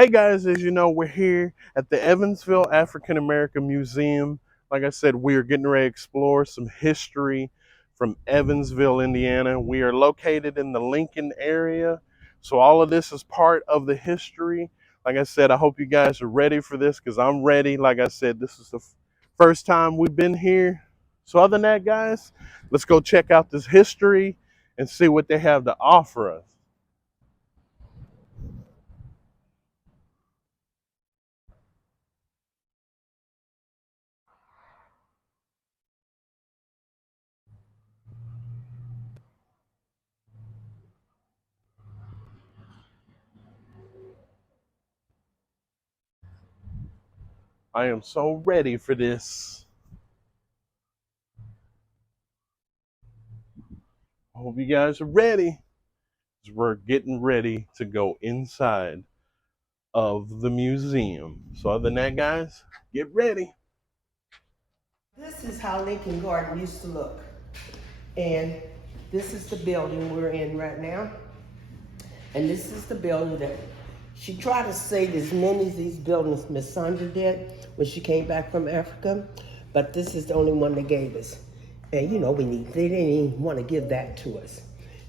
Hey guys, as you know, we're here at the Evansville African American Museum. Like I said, we are getting ready to explore some history from Evansville, Indiana. We are located in the Lincoln area, so all of this is part of the history. Like I said, I hope you guys are ready for this because I'm ready. Like I said, this is the first time we've been here. So other than that, guys, let's go check out this history and see what they have to offer us. I am so ready for this. I hope you guys are ready. We're getting ready to go inside of the museum. So other than that, guys, get ready. This is how Lincoln Garden used to look. And this is the building we're in right now. And this is the building that she tried to save as many of these buildings Miss Sandra did when she came back from Africa. But this is the only one they gave us. And they didn't even want to give that to us.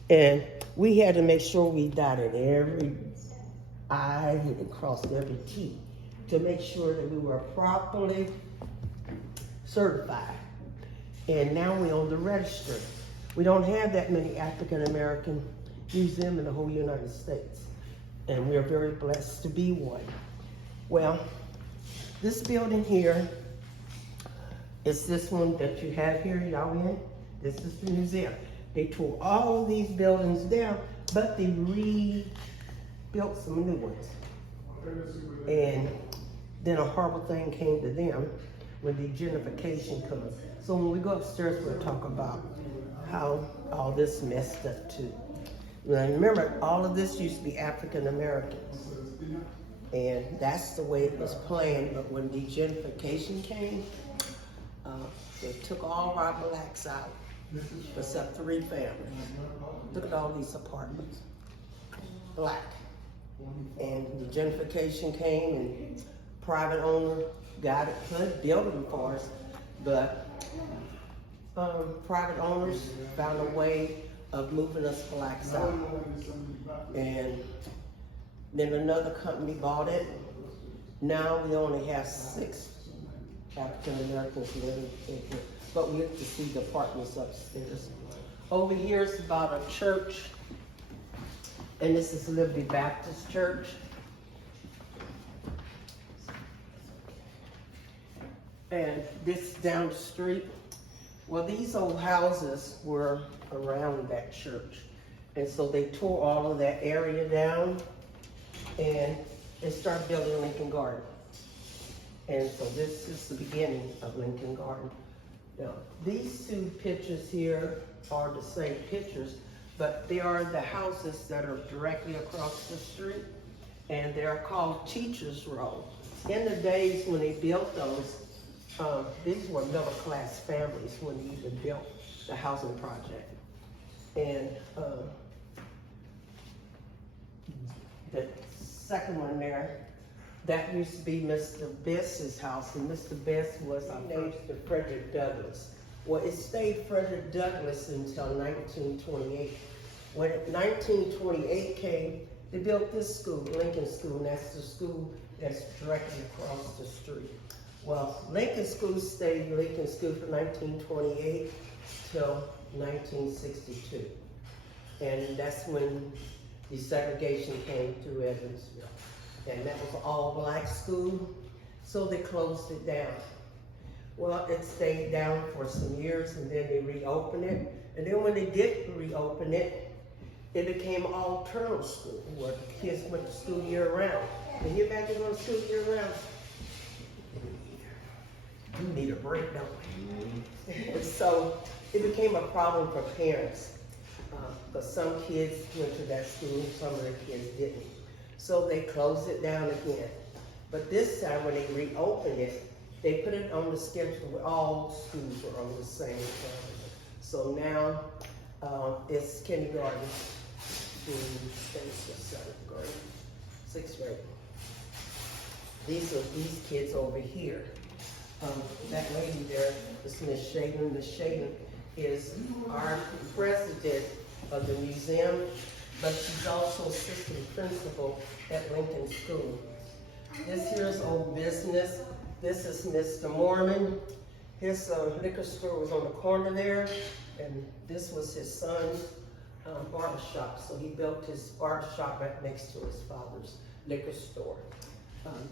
And we had to make sure we dotted every I and crossed every T to make sure that we were properly certified. And now we're on the register. We don't have that many African American museums in the whole United States. And we're very blessed to be one. Well, this building here is this one that you have here, y'all in. This is the museum. They tore all of these buildings down, but they rebuilt some new ones. And then a horrible thing came to them when the gentrification comes. So when we go upstairs, we'll talk about how all this messed up too. Now remember, all of this used to be African Americans. And that's the way it was planned, but when the gentrification came, they took all of our blacks out, except 3 families. Look at all these apartments, black. And the gentrification came and private owner got it, built them for us, but private owners found a way of moving us blacks out. And then another company bought it. Now we only have 6 African Americans living in here, but we get to see the apartments upstairs. Over here is about a church, and this is Liberty Baptist Church. And this down the street, well, these old houses were around that church. And so they tore all of that area down and they started building Lincoln Garden. And so this is the beginning of Lincoln Garden. Now, these 2 pictures here are the same pictures, but they are the houses that are directly across the street, and they're called Teachers Row. In the days when they built those, these were middle-class families when they even built the housing project. And the second one there, that used to be Mr. Best's house, and Mr. Best was named to Frederick Douglass. Well, it stayed Frederick Douglass until 1928. When 1928 came, they built this school, Lincoln School, and that's the school that's directly across the street. Well, Lincoln School stayed Lincoln School from 1928 till 1962. And that's when desegregation came through Evansville. And that was an all-black school, so they closed it down. Well, it stayed down for some years, and then they reopened it. And then when they did reopen it, it became an alternative school where the kids went to school year-round. And you're back to going to school year-round. You need a break, don't you? And so it became a problem for parents, because some kids went to that school, some of the kids didn't. So they closed it down again. But this time when they reopened it, they put it on the schedule where all schools were on the same time. So now it's kindergarten through 7th grade, 6th grade. These kids over here. That lady there is Miss Shaden. Miss Shaden is our president of the museum, but she's also assistant principal at Lincoln School. This here's old business. This is Mr. Mormon. His liquor store was on the corner there, and this was his son's barber shop. So he built his barber shop right next to his father's liquor store.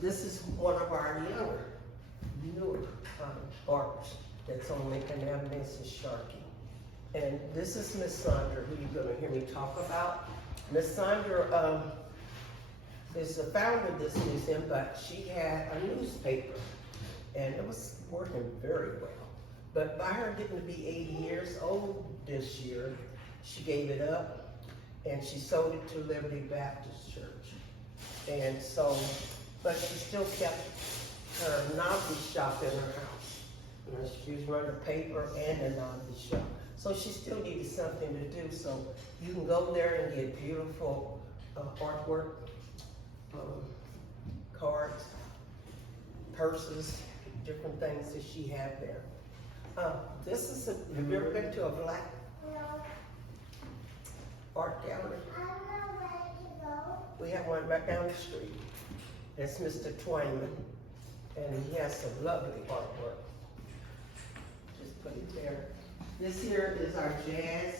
This is one of our newer barbers that's on Lincoln Avenue. This is Sharkey. And this is Miss Sandra, who you're gonna hear me talk about. Miss Sandra is the founder of this museum, but she had a newspaper, and it was working very well. But by her getting to be 80 years old this year, she gave it up, and she sold it to Liberty Baptist Church. And so, but she still kept her novelty shop in her house. You know, she was running a paper and a novelty shop. So she still needed something to do. So you can go there and get beautiful artwork, cards, purses, different things that she had there. This is have you ever been to a black art gallery? We have one right down the street. That's Mr. Twyman, and he has some lovely artwork. Just put it there. This here is our jazz.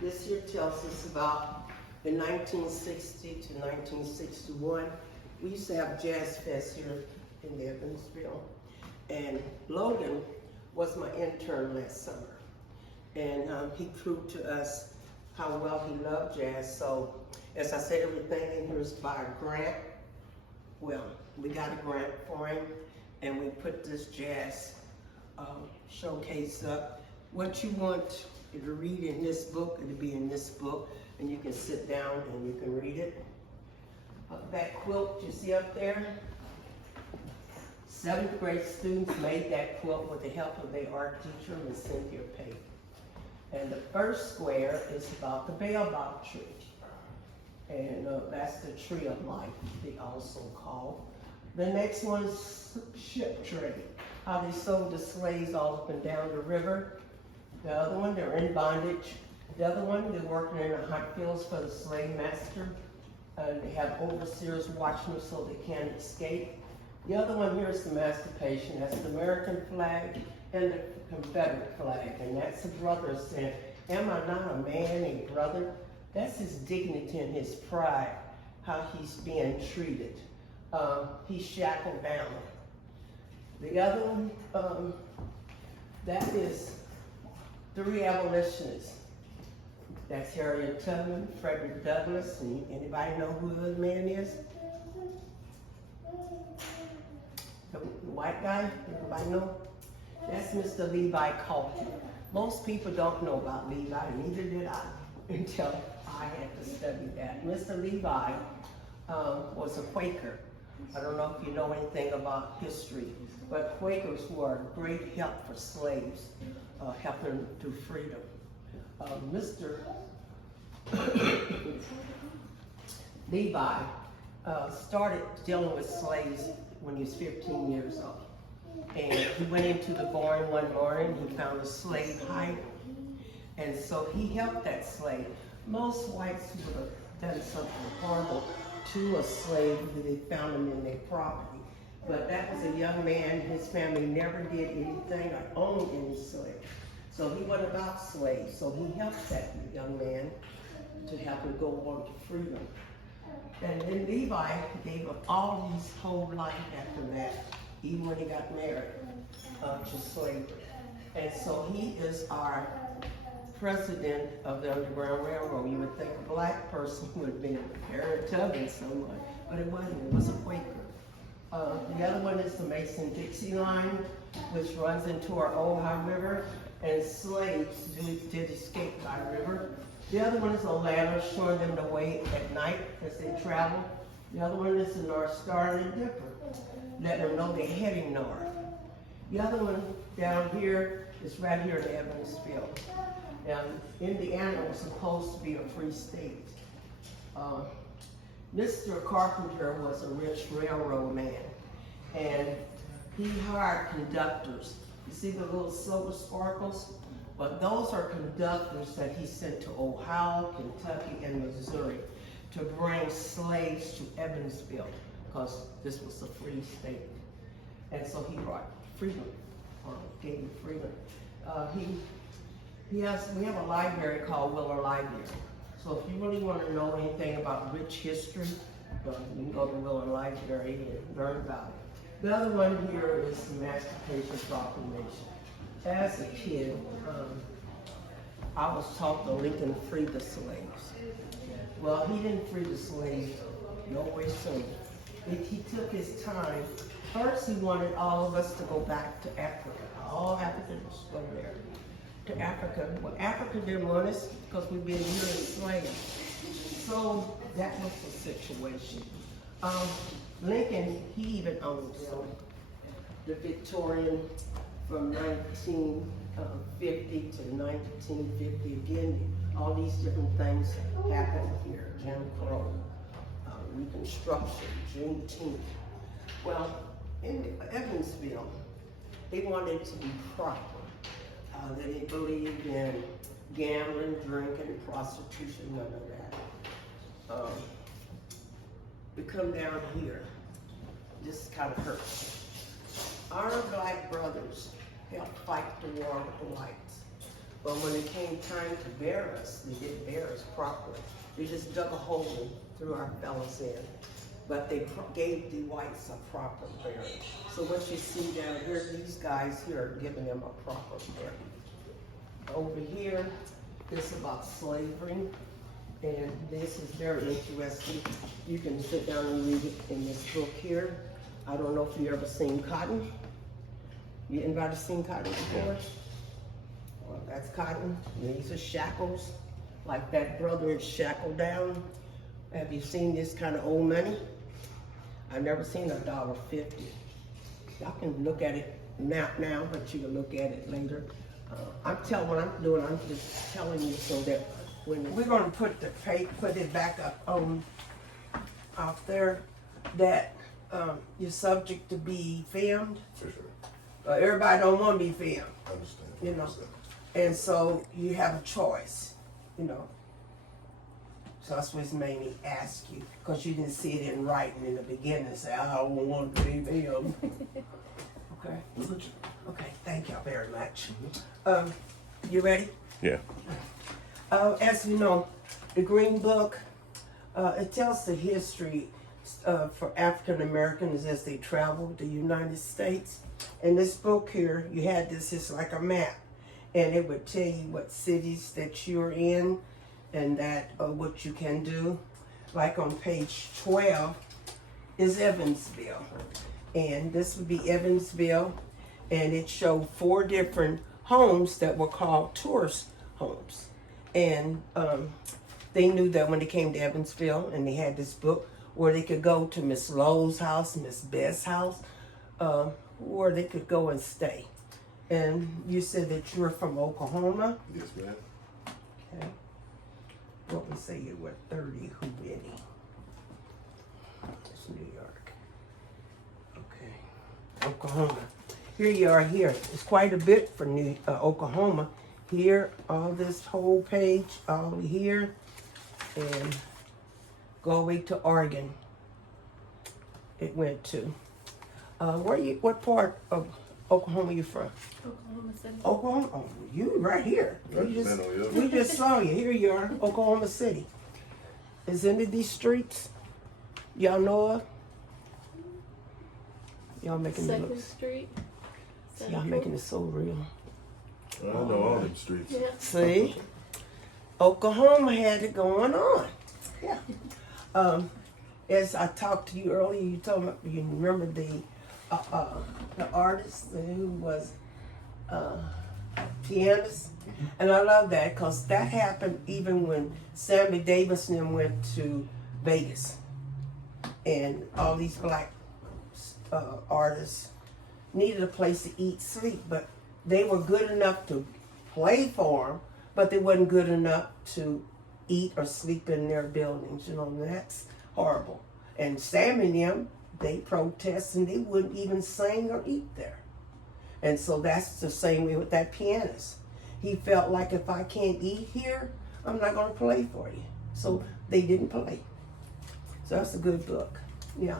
This here tells us about in 1960 to 1961. We used to have Jazz Fest here in Evansville. And Logan was my intern last summer. And he proved to us how well he loved jazz. So as I said, everything in here is by a grant. Well, we got a grant for him, and we put this jazz showcase up. What you want to read in this book, it'll be in this book, and you can sit down and you can read it. That quilt you see up there, 7th grade students made that quilt with the help of their art teacher, Miss Cynthia Pate. And the first square is about the baobab tree. And that's the tree of life, they also call. The next one is ship trade, how they sold the slaves all up and down the river. The other one, they're in bondage. The other one, they're working in the hot fields for the slave master. They have overseers watching them so they can't escape. The other one here is the emancipation. That's the American flag and the Confederate flag. And that's the brother saying, am I not a man, a brother? That's his dignity and his pride, how he's being treated. He's shackled down. The other one, that is 3 abolitionists. That's Harriet Tubman, Frederick Douglass, and anybody know who the man is? The white guy, everybody know? That's Mr. Levi Colton. Most people don't know about Levi, neither did I, until I had to study that. Mr. Levi was a Quaker. I don't know if you know anything about history, but Quakers were a great help for slaves, helping to freedom. Mr. Levi started dealing with slaves when he was 15 years old. And he went into the barn one morning, he found a slave hiding. And so he helped that slave. Most whites would have done something horrible to a slave if they found him in their property. But that was a young man, his family never did anything or owned any slaves. So he wasn't about slaves, so he helped that young man to help him go on to freedom. And then Levi gave up all his whole life after that, even when he got married to slavery. And so he is our president of the Underground Railroad. You would think a black person would have been Harriet Tubman someone, but it wasn't, it was a Quaker. The other one is the Mason-Dixie line, which runs into our Ohio River, and slaves did escape by river. The other one is a ladder showing them the way at night as they travel. The other one is the North Star and the Dipper, letting them know they're heading north. The other one down here is right here in Evansville. Indiana was supposed to be a free state. Mr. Carpenter was a rich railroad man, And he hired conductors. You see the little silver sparkles? But those are conductors that he sent to Ohio, Kentucky, and Missouri to bring slaves to Evansville, because this was a free state. And so he brought freedom, or gave him freedom. We have a library called Willer Library. So if you really want to know anything about rich history, you can go to Willer Library and learn about it. The other one here is the Emancipation Proclamation. As a kid, I was taught that Lincoln freed the slaves. Well, he didn't free the slaves no way soon. He took his time. First, he wanted all of us to go back to Africa. All Africans go there, to Africa. Well, Africa didn't want us because we've been here enslaved. So that was the situation. Lincoln, he even owned the Victorian from 1950 to 1950. Again, all these different things happened here. Jim Crow, Reconstruction, Juneteenth. Well, in Evansville, they wanted it to be proper. They didn't believe in gambling, drinking, prostitution, none of that. We come down here. This kind of hurts. Our black brothers helped fight the war with the whites. But when it came time to bury us, they didn't bury us properly. They just dug a hole and threw our fellas in. But they gave the whites a proper burial. So what you see down here, these guys here are giving them a proper burial. Over here, this is about slavery. And this is very interesting. You can sit down and read it in this book here. I don't know if you ever seen cotton. You anybody seen cotton before? Well, that's cotton. These are shackles. Like that brother is shackled down. Have you seen this kind of old money? I've never seen $1.50. Y'all can look at it now, but you can look at it later. What I'm doing, I'm just telling you so that when we're going to put it back up on out there, that you're subject to be filmed. For sure. Everybody don't want to be filmed, I understand. you know, and so you have a choice, you know. So that's what's made me ask you, because you didn't see it in writing in the beginning and say, I don't want to be filmed. Okay. Okay. Thank y'all very much. You ready? Yeah. As you know, the Green Book, it tells the history for African Americans as they traveled the United States. In this book here, you had this, it's like a map, and it would tell you what cities that you're in and that what you can do. Like on page 12 is Evansville, and this would be Evansville, and it showed 4 different homes that were called tourist homes. And they knew that when they came to Evansville, and they had this book where they could go to Miss Lowe's house, Miss Beth's house, where they could go and stay. And you said that you were from Oklahoma. Yes, ma'am. Okay. What we say you were 30, who many? It's New York. Okay. Oklahoma. Here you are here. It's quite a bit for Oklahoma. Here, all this whole page, all the way here, and go away to Oregon. It went to. What part of Oklahoma you from? Oklahoma City. Oklahoma? Oh, you right here. Right, We just saw you. Here you are, Oklahoma City. Is any of these streets y'all know of? Y'all making it look. 2nd Street. Y'all making it so real. I know all them streets. Yeah. See, Oklahoma had it going on. Yeah. As I talked to you earlier, you told me you remember the artist who was pianist, and I love that because that happened even when Sammy Davis and them went to Vegas, and all these black artists needed a place to eat, sleep, but they were good enough to play for them, but they wasn't good enough to eat or sleep in their buildings. You know, and that's horrible. And Sammy and them they protest and they wouldn't even sing or eat there. And so that's the same way with that pianist. He felt like if I can't eat here, I'm not gonna play for you. So they didn't play. So that's a good book, yeah.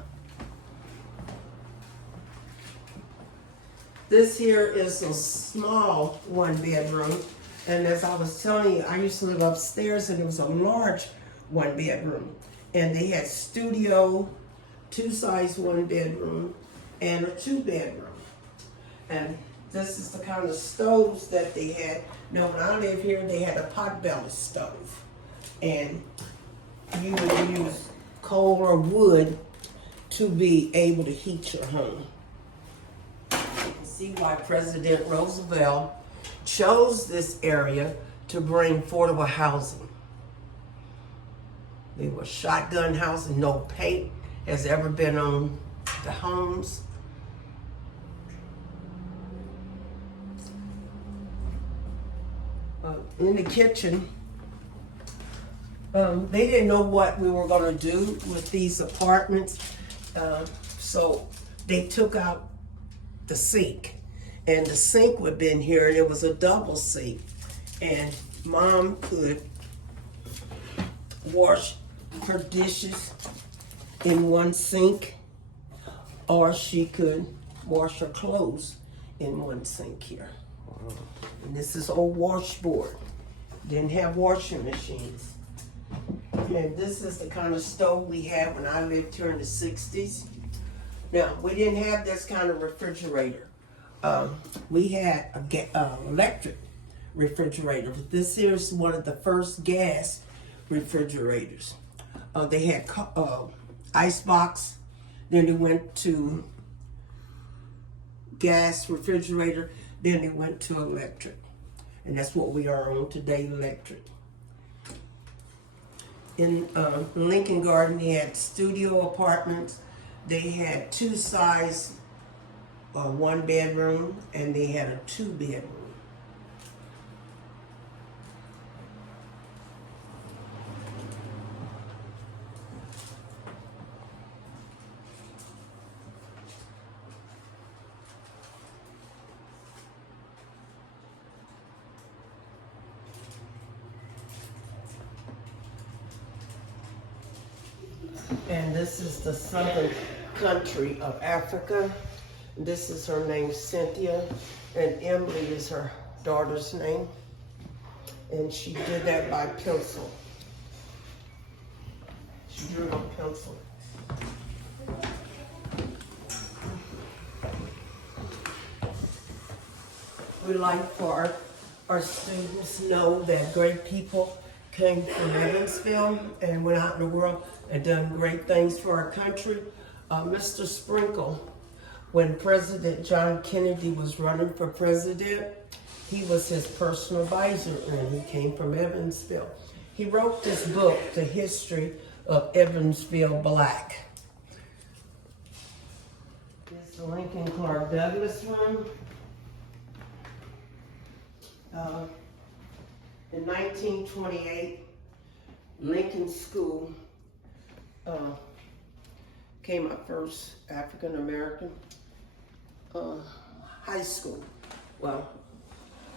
This here is a small 1-bedroom. And as I was telling you, I used to live upstairs and it was a large 1-bedroom. And they had studio, 2-size 1-bedroom, and a 2-bedroom. And this is the kind of stoves that they had. Now, when I lived here, they had a potbelly stove. And you would use coal or wood to be able to heat your home. See why President Roosevelt chose this area to bring affordable housing. They were shotgun housing, no paint has ever been on the homes. In the kitchen, they didn't know what we were going to do with these apartments, so they took out the sink, and the sink would have been here, and it was a double sink, and Mom could wash her dishes in one sink, or she could wash her clothes in one sink here. And this is old washboard. Didn't have washing machines. And this is the kind of stove we had when I lived here in the 60s. Now, we didn't have this kind of refrigerator. We had a electric refrigerator. But this here is one of the first gas refrigerators. They had ice box, then they went to gas refrigerator, then they went to electric. And that's what we are on today, electric. In Lincoln Garden, they had studio apartments. They had 2-size 1-bedroom, and they had a 2-bedroom. And this is the southern country of Africa. This is her name, Cynthia, and Emily is her daughter's name. And she did that by pencil. She drew it on pencil. We like for our students know that great people came from Evansville and went out in the world and done great things for our country. Mr. Sprinkle, when President John Kennedy was running for president, he was his personal advisor, and he came from Evansville. He wrote this book, The History of Evansville Black. This is the Lincoln Clark Douglas room. In 1928, Lincoln School came my first African American high school. Well,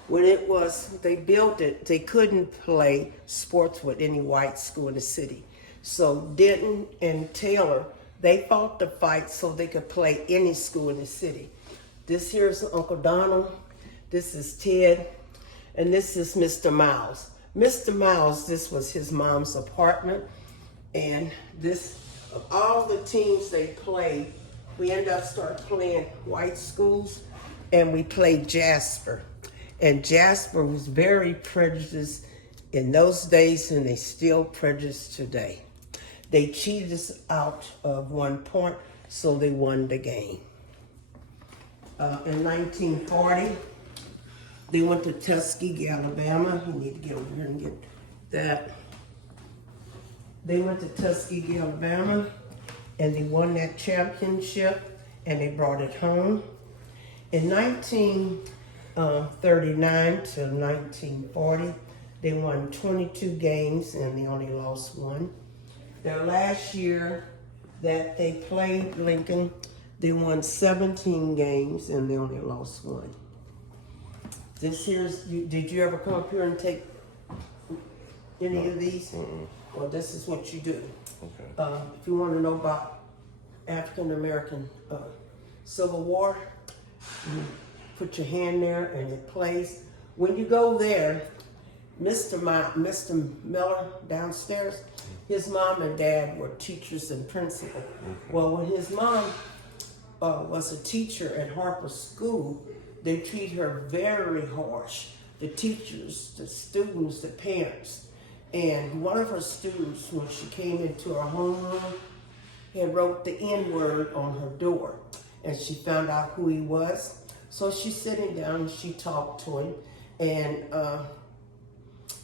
when they built it, they couldn't play sports with any white school in the city. So Denton and Taylor, they fought the fight so they could play any school in the city. This here is Uncle Donald, this is Ted, and this is Mr. Miles. Mr. Miles, this was his mom's apartment, and this, of all the teams they played, we ended up starting playing white schools, and we played Jasper. And Jasper was very prejudiced in those days, and they still prejudiced today. They cheated us out of 1 point, so they won the game. In 1940, they went to Tuskegee, Alabama. You need to get over here and get that. They went to Tuskegee, Alabama, and they won that championship, and they brought it home. In 1939 to 1940, they won 22 games, and they only lost 1. Their last year, that they played Lincoln. They won 17 games and they only lost one. This here's, did you ever come up here and take any of these? Well, this is what you do. Okay. If you want to know about African American Civil War, you put your hand there and it plays. When you go there, Mr. Miller downstairs, his mom and dad were teachers and principal. Well, when his mom was a teacher at Harper School, they treat her very harsh. The teachers, the students, the parents. And one of her students, when she came into her homeroom, had wrote the N-word on her door. And she found out who he was. So she's sitting down and she talked to him. And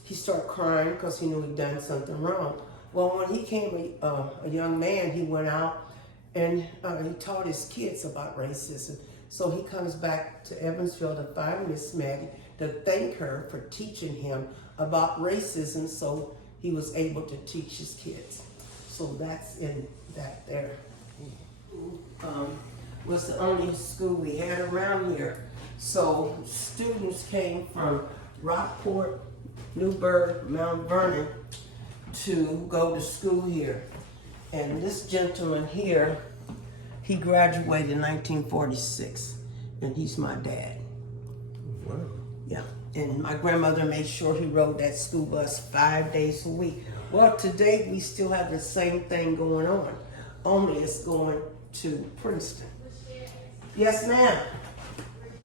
he started crying because he knew he'd done something wrong. Well, when he came a young man, he went out and he taught his kids about racism. So he comes back to Evansville to find Miss Maggie to thank her for teaching him about racism so he was able to teach his kids. So that's in that there. Was the only school we had around here. So students came from Rockport, Newburgh, Mount Vernon to go to school here. And this gentleman here, he graduated in 1946, and he's my dad. Wow. Yeah, and my grandmother made sure he rode that school bus 5 days a week. Well, today we still have the same thing going on, only it's going to Princeton. Yes, ma'am.